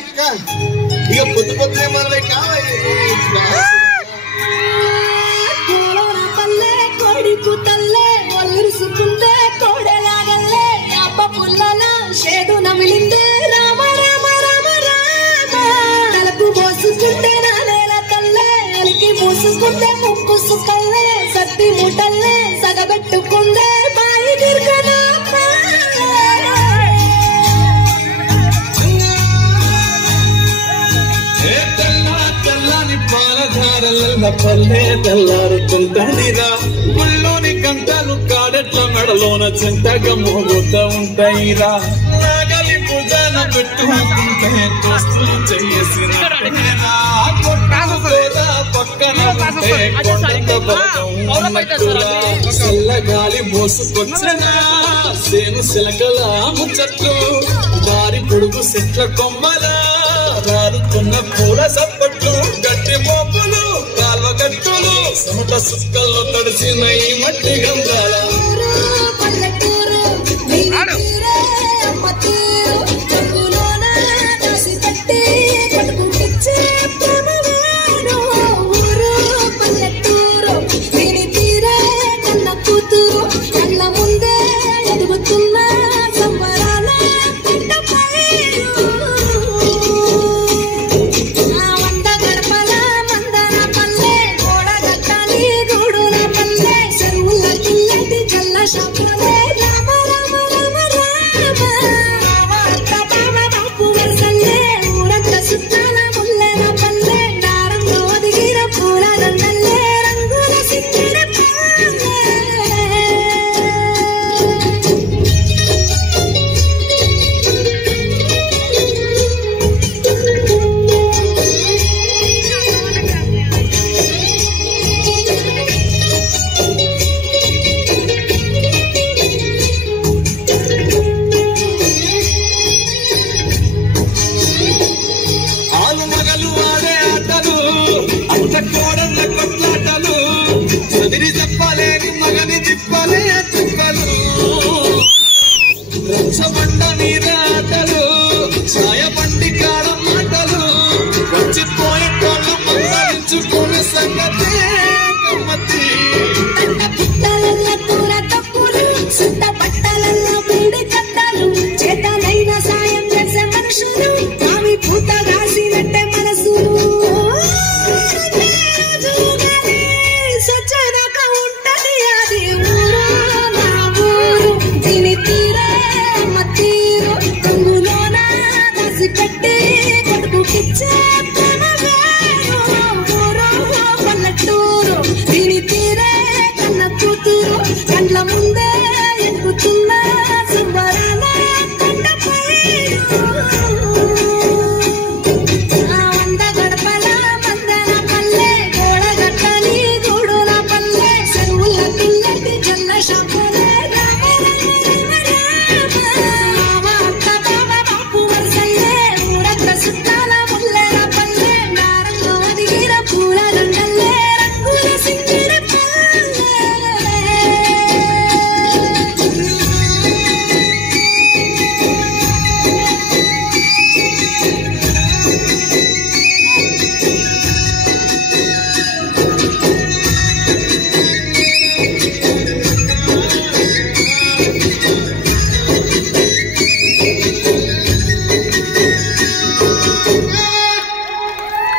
అక్క ఇక పొద్దు పొద్దునే మనమే కావాలి కొడుకు తల్లే ఒలుసుకుందే కోడలాగల్లే అప్ప పుల్లల షేడు నమిలిందే రామ రామ రామ రామ తలకు మోసుకుంటే నాలేల తల్లే అలికి మూసుకుంటే ముక్కు సుకల్లే సత్తి ముటల్లే సగబెట్టుకుందే బాయి దిర్గనా పాలధారల పల్లె తెల్లారుతుంటాయిరా గుళ్ళోని గంటలు కాడెట్ల మెడలోన చెంతగా మోగుతూ ఉంటాయిరా నాగలి పూజన పెట్టుకుంటే దోస్తులు చేసిన పక్కన చల్లగాలి మోసుకొచ్చినా సేను శిలకల ముచ్చట్లు వారి పొడుగు చెట్ల కొమ్మలా రారుతున్న పూల సప్పట్లు గట్టి మోపులు కాల్వ గట్టులు సమట సుక్కల్లో తడిసిన ఈ మట్టి గంధాల రచ్చబండ మీద ఆటలు సాయబండి కాడ మాటలు వచ్చిపోయే కోళ్ళు మందలించుకునే సంగతి గమ్మతి పుట్టలల్ల కూర తప్పులు సుట్ట పట్టలల్ల పీడి కట్టలు చేతనైన సాయం చేసే మనుషులు ఆమె పూత కాసినట్టే మనసులు సచ్చదాకా ఉంటది అది ఊరు నా ఊరు దీని తీరే మత్తీరు రంగులోన దాసి పెట్టి కొడుకుకిచ్చే ప్రేమ వేరు ఊరు పల్లెటూరు దీని తీరే కన్న కూతురు కండ్ల ముందే ఎక్కుతున్న సుబ్బరాల కొండ పైరు వంద గడపల మందన పల్లె గోడ గట్టని గూడుల పల్లె చెరువుల పిల్లటి జల్ల షాపులే రామ రామ రామ రామ అక్క బావ బాపు వరసల్లే ఊరక్క సుట్టాల ముల్లెల పల్లె నారంలో దిగిర పూల దండల్లే రంగుల సింగిర పల్లె